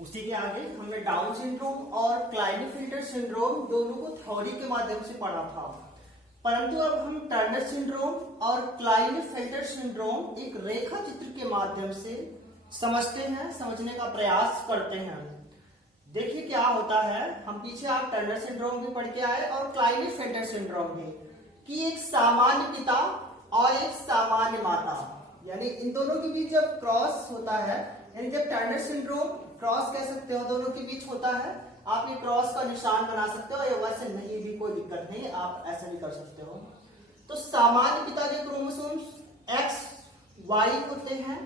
उसी के आगे हमने डाउन सिंड्रोम और क्लाइनेफेल्टर सिंड्रोम दोनों को थ्योरी के माध्यम से पढ़ा था, परंतु अब हम टर्नर सिंड्रोम और क्लाइनेफेल्टर सिंड्रोम एक रेखा चित्र के माध्यम से समझते हैं, समझने का प्रयास करते हैं। देखिए क्या होता है, हम पीछे आप टर्नर सिंड्रोम भी पढ़ के आए और क्लाइनेफेल्टर सिंड्रोम भी, कि एक सामान्य पिता और एक सामान्य माता, यानी इन दोनों के बीच जब क्रॉस होता है, यानी जब टर्नर सिंड्रोम क्रॉस कह सकते हो दोनों के बीच होता है, आप ये क्रॉस का निशान बना सकते हो, या वैसे नहीं भी कोई दिक्कत नहीं, आप ऐसे भी कर सकते हो। तो सामान्य पिता के क्रोमोसोम्स XY होते हैं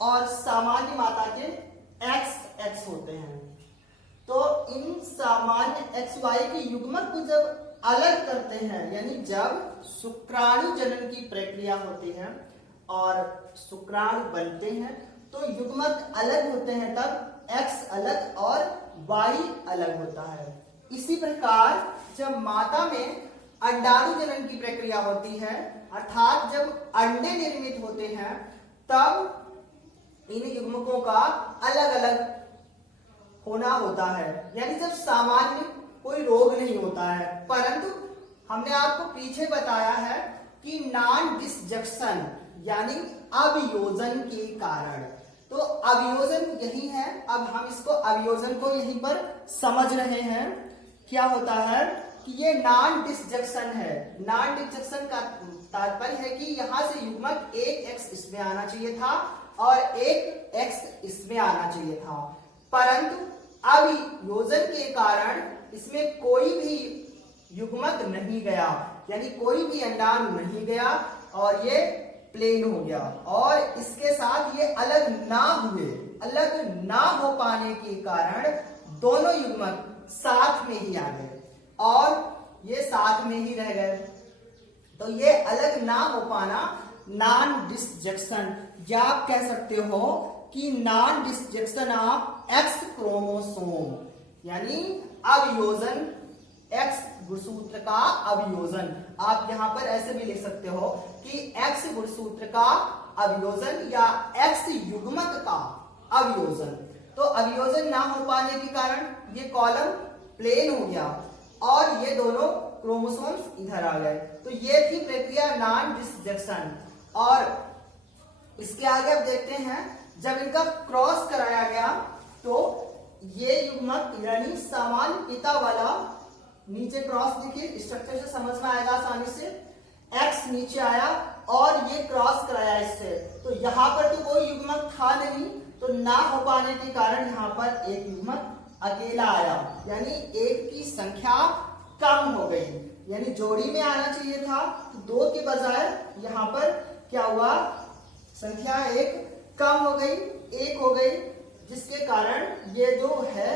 और सामान्य माता के XX होते हैं। तो इन सामान्य XY के युग्मक को जब अलग करते हैं, यानी जब शुक्राणु जनन की प्रक्रिया होती है और शुक्राणु बनते हैं तो युग्मक अलग होते हैं, तब X अलग और Y अलग होता है। इसी प्रकार जब माता में अंडाणु जनन की प्रक्रिया होती है, अर्थात जब अंडे निर्मित होते हैं, तब इन युग्मकों का अलग अलग होना होता है, यानी जब सामान्य कोई रोग नहीं होता है। परंतु हमने आपको पीछे बताया है कि नॉन डिसजंक्शन यानी अवियोजन के कारण, तो अवियोजन यही है। अब हम इसको अवियोजन को यहीं पर समझ रहे हैं। क्या होता है कि ये नॉन डिसजंक्शन है। नॉन डिसजंक्शन का तात्पर्य है कि यहां से युग्मक एक X इसमें आना चाहिए था और एक X इसमें आना चाहिए था, परंतु अवियोजन के कारण इसमें कोई भी युग्मक नहीं गया, यानी कोई भी अंडाणु नहीं गया और ये प्लेन हो गया, और इसके साथ ये अलग ना हुए, अलग ना हो पाने के कारण दोनों युग्मक साथ में ही आ गए और ये साथ में ही रह गए। तो ये अलग ना हो पाना नॉन डिसजंक्शन, या आप कह सकते हो कि non disjunction of X chromosome, यानी अवियोजन, X गुणसूत्र का अवियोजन। आप यहां पर ऐसे भी लिख सकते हो कि X गुणसूत्र का अवियोजन या X युग्मक का अवियोजन। तो अवियोजन ना हो पाने के कारण ये कॉलम प्लेन हो गया और ये दोनों क्रोमोसोम्स इधर आ गए। तो ये थी प्रक्रिया नॉन डिसजंक्शन। और इसके आगे अब देखते हैं, जब इनका क्रॉस कराया गया तो ये युग्मक यानी सामान्य पिता वाला, नीचे क्रॉस देखिए, स्ट्रक्चर से समझ में आएगा आसानी से, X नीचे आया और ये क्रॉस कराया इससे, तो यहाँ पर तो कोई युग्मक था नहीं, तो ना हो पाने के कारण यहाँ पर एक युग्मक अकेला आया, यानी एक की संख्या कम हो गई, यानी जोड़ी में आना चाहिए था तो दो के बजाय यहाँ पर क्या हुआ, संख्या एक कम हो गई, एक हो गई, जिसके कारण ये जो है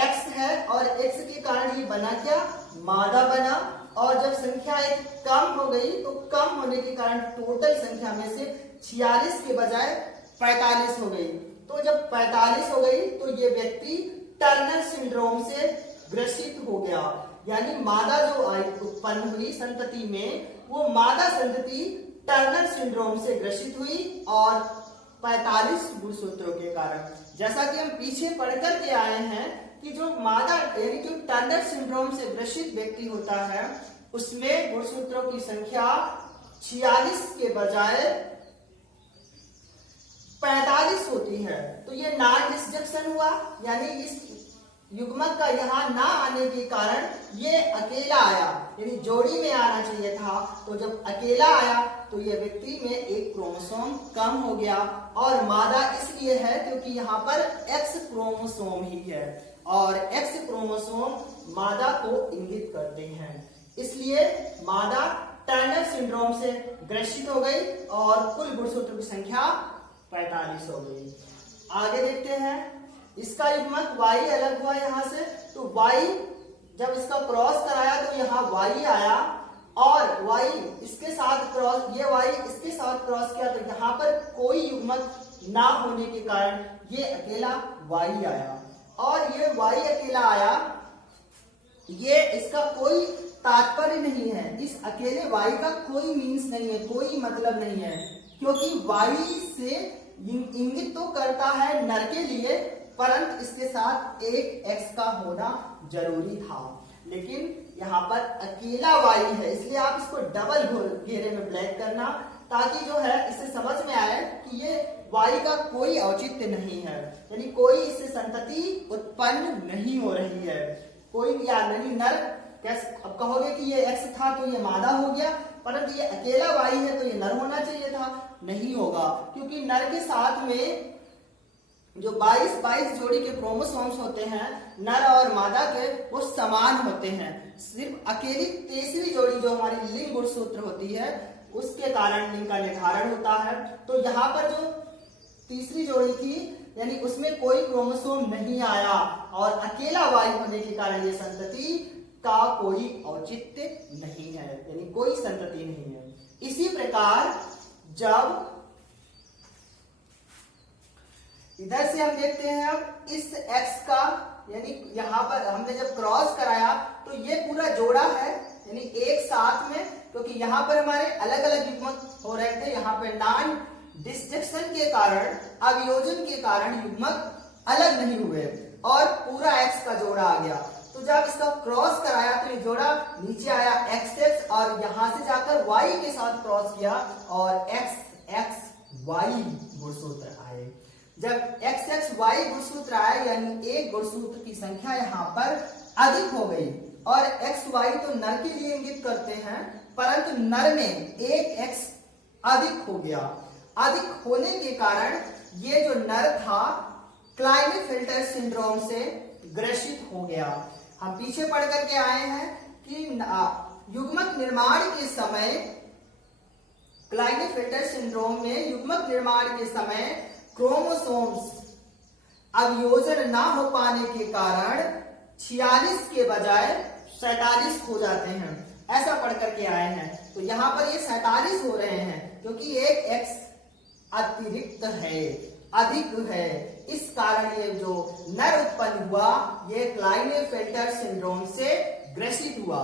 X है और X के कारण ये बना क्या, मादा बना। और जब संख्या एक कम हो गई तो कम होने के कारण टोटल संख्या में से 46 के बजाय 45 हो गई। तो जब 45 हो गई तो ये व्यक्ति टर्नर सिंड्रोम से ग्रसित हो गया, यानी मादा जो उत्पन्न हुई संतति में, वो मादा संतति टर्नर सिंड्रोम से ग्रसित हुई और 45 गुणसूत्रों के कारण। जैसा कि हम पीछे पढ़कर के आए हैं कि जो मादा यानी जो टर्नर सिंड्रोम से ग्रसित व्यक्ति होता है उसमें गुणसूत्रों की संख्या 46 के बजाय 45 होती है। तो ये नॉन डिसजंक्शन हुआ, यानी इस युग्मक का यहाँ ना आने के कारण ये अकेला आया, यानी जोड़ी में आना चाहिए था, तो जब अकेला आया तो ये व्यक्ति में एक क्रोमोसोम कम हो गया। और मादा इसलिए है क्योंकि यहाँ पर X क्रोमोसोम ही है और X क्रोमोसोम मादा को इंगित करते हैं, इसलिए मादा टर्नर सिंड्रोम से ग्रसित हो गई और कुल गुणसूत्रों की संख्या 45 हो गई। आगे देखते हैं, इसका युग्मक Y अलग हुआ यहाँ से, तो Y जब इसका क्रॉस कराया तो यहाँ Y आया और Y इसके साथ क्रॉस, ये Y इसके साथ क्रॉस किया तो यहाँ पर कोई युग्मक ना होने के कारण ये अकेला Y आया। और ये Y अकेला आया, ये इसका कोई तात्पर्य नहीं है, इस अकेले Y का कोई मीन्स नहीं है, कोई मतलब नहीं है, क्योंकि Y से इंगित तो करता है नर के लिए, परंतु इसके साथ एक x का होना जरूरी था। लेकिन यहाँ पर अकेला y है, इसलिए आप इसको डबल घेरे में ब्लैक करना, ताकि जो है इससे समझ में आए कि ये y का कोई औचित्य नहीं है, यानी कोई इससे संतति उत्पन्न नहीं हो रही है। कोई यानी नर कैसे, अब कहोगे कि ये x था तो ये मादा हो गया, परंतु ये अकेला y है तो ये नर होना चाहिए था, नहीं होगा, क्योंकि नर के साथ में जो 22 जोड़ी के क्रोमोसोम्स होते हैं नर और मादा के, वो समान होते हैं। सिर्फ अकेली तीसरी जोड़ी जो हमारी लिंग गुणसूत्र होती है उसके कारण लिंग का निर्धारण होता है। तो यहाँ पर जो तीसरी जोड़ी थी यानी उसमें कोई क्रोमोसोम नहीं आया और अकेला y होने के कारण ये संतति का कोई औचित्य नहीं है, यानी कोई संतति नहीं है। इसी प्रकार जब इधर से हम देखते हैं अब इस x का, यानी यहाँ पर हमने जब क्रॉस कराया तो ये पूरा जोड़ा है, यानी एक साथ में, क्योंकि यहाँ पर हमारे अलग अलग युग्मक हो रहे थे, यहाँ पे नॉन डिस्ट्रक्शन के कारण, अवियोजन के कारण युग्मक अलग नहीं हुए और पूरा x का जोड़ा आ गया। तो जब इसका क्रॉस कराया तो ये जोड़ा नीचे आया XX और यहां से जाकर y के साथ क्रॉस किया और XXY गुणसूत्र आए। जब XXY गुणसूत्र आए यानी एक गुणसूत्र की संख्या यहाँ पर अधिक हो गई और XY तो नर के लिए इंगित करते हैं, परंतु नर में एक X अधिक हो गया। अधिक होने के कारण ये जो नर था क्लाइनेफेल्टर सिंड्रोम से ग्रसित हो गया। हम पीछे पढ़ करके आए हैं कि युग्मक निर्माण के समय, क्लाइनेफेल्टर सिंड्रोम में युग्मक निर्माण के समय क्रोमोसोम्स अवियोजन ना हो पाने के कारण 46 के बजाय 47 हो जाते हैं, ऐसा पढ़ करके आए हैं। तो यहाँ पर ये 47 हो रहे हैं क्योंकि एक X अतिरिक्त है, अधिक है, इस कारण ये जो नर उत्पन्न हुआ ये क्लाइनेफेल्टर सिंड्रोम से ग्रसित हुआ।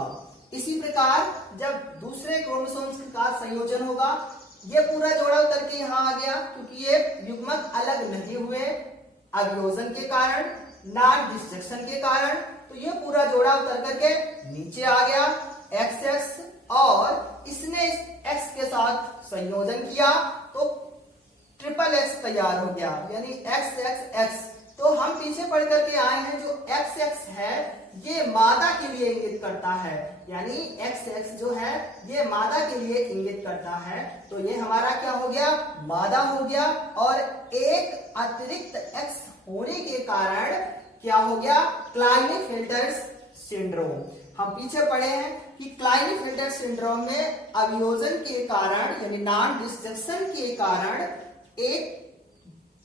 इसी प्रकार जब दूसरे क्रोमोसोम्स का संयोजन होगा ये पूरा जोड़ा उतर के यहाँ आ गया, क्योंकि ये युग्मक अलग नहीं हुए अवियोजन के कारण, नॉन डिस्ट्रक्शन के कारण, तो ये पूरा जोड़ा उतर करके नीचे आ गया XX और इसने X के साथ संयोजन किया तो ट्रिपल X तैयार हो गया, यानी XXX। तो हम पीछे पढ़ करके आए हैं जो XX है ये मादा के लिए इंगित करता है, यानी XX जो है ये मादा के लिए इंगित करता है। तो ये हमारा क्या हो गया, मादा हो गया और एक अतिरिक्त X होने के कारण क्या हो गया, क्लाइनेफेल्टर सिंड्रोम। हम पीछे पढ़े हैं कि क्लाइनेफेल्टर सिंड्रोम में अवियोजन के कारण यानी नॉन डिस्ट्रक्शन के कारण एक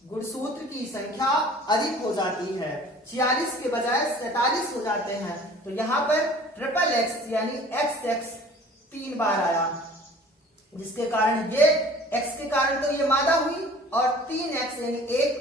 गुणसूत्र की संख्या अधिक हो जाती है, 46 के बजाय 47 हो जाते हैं। तो यहाँ पर ट्रिपल X यानी XX 3 बार आया, जिसके कारण ये X के कारण तो ये मादा हुई और 3X यानी एक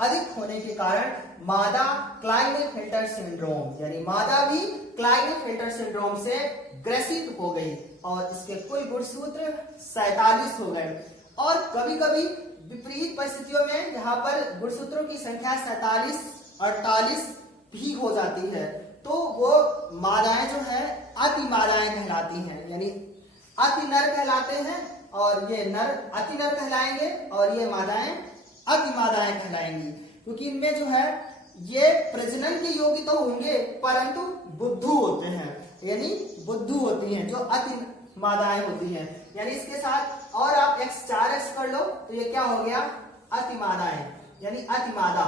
अधिक होने के कारण मादा क्लाइनेफेल्टर सिंड्रोम, यानी मादा भी क्लाइनेफेल्टर सिंड्रोम से ग्रसित हो गई और इसके कुल गुणसूत्र 47 हो गए। और कभी कभी विपरीत परिस्थितियों में यहाँ पर गुणसूत्रों की संख्या 47, 48 भी हो जाती है, तो वो मादाएं जो है अति मादाएं कहलाती हैं, यानी अति नर कहलाते हैं और ये नर अति नर कहलाएंगे और ये मादाएं अति मादाएं कहलाएंगी, क्योंकि इनमें जो है ये प्रजनन के योग्य तो होंगे परंतु बुद्धू होते हैं, यानी बुद्धू होती हैं जो अति मादाएं होती हैं। यानी इसके साथ और आप X4X कर लो तो ये क्या हो गया, अति मादाएं, यानी अति मादा,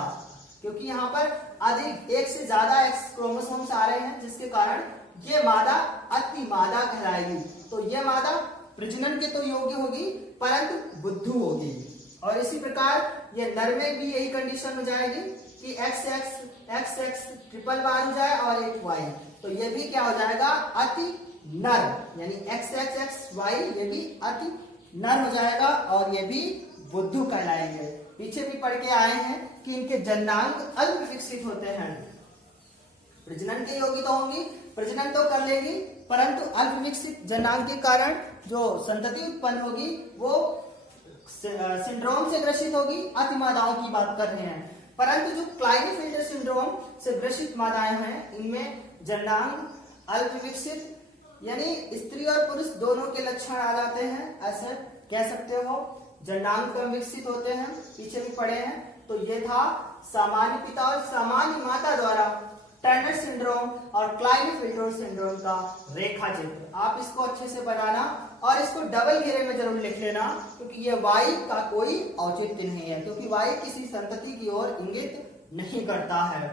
क्योंकि यहाँ पर अधिक एक से ज्यादा X क्रोमोसोम्स आ रहे हैं जिसके कारण ये मादा अति मादा कहलाएगी। तो ये मादा प्रजनन के तो योग्य होगी परंतु बुद्धू होगी। और इसी प्रकार ये नर में भी यही कंडीशन हो जाएगी कि XX ट्रिपल बार हो जाए और एक Y, तो ये भी क्या हो जाएगा, अति नर, यानी XXXY ये भी अति नर हो जाएगा और ये भी बुद्धू कहलाएंगे। पीछे भी पढ़ के आए हैं कि इनके जननांग अल्प विकसित होते हैं, प्रजनन के योग्य तो होंगी, प्रजनन तो कर लेगी परंतु अल्प विकसित जननांग के कारण जो संतति उत्पन्न होगी वो सिंड्रोम से ग्रसित होगी। अति मादाओं की बात कर रहे हैं। परंतु जो क्लाइनेफेल्टर सिंड्रोम से ग्रसित माताएं हैं इनमें जननांग अल्प विकसित यानी स्त्री और पुरुष दोनों के लक्षण आ जाते हैं, ऐसे कह सकते हो। जननांग कम विकसित होते हैं, पीछे भी पढ़े हैं। तो ये था सामान्य पिता और सामान्य माता द्वारा टर्नर सिंड्रोम और क्लाइनेफेल्टर सिंड्रोम का रेखा चित्र। आप इसको अच्छे से बनाना और इसको डबल घेरे में जरूर लिख लेना, क्योंकि ये वाई का कोई औचित्य नहीं है, क्योंकि वाई किसी संतति की ओर इंगित नहीं करता है।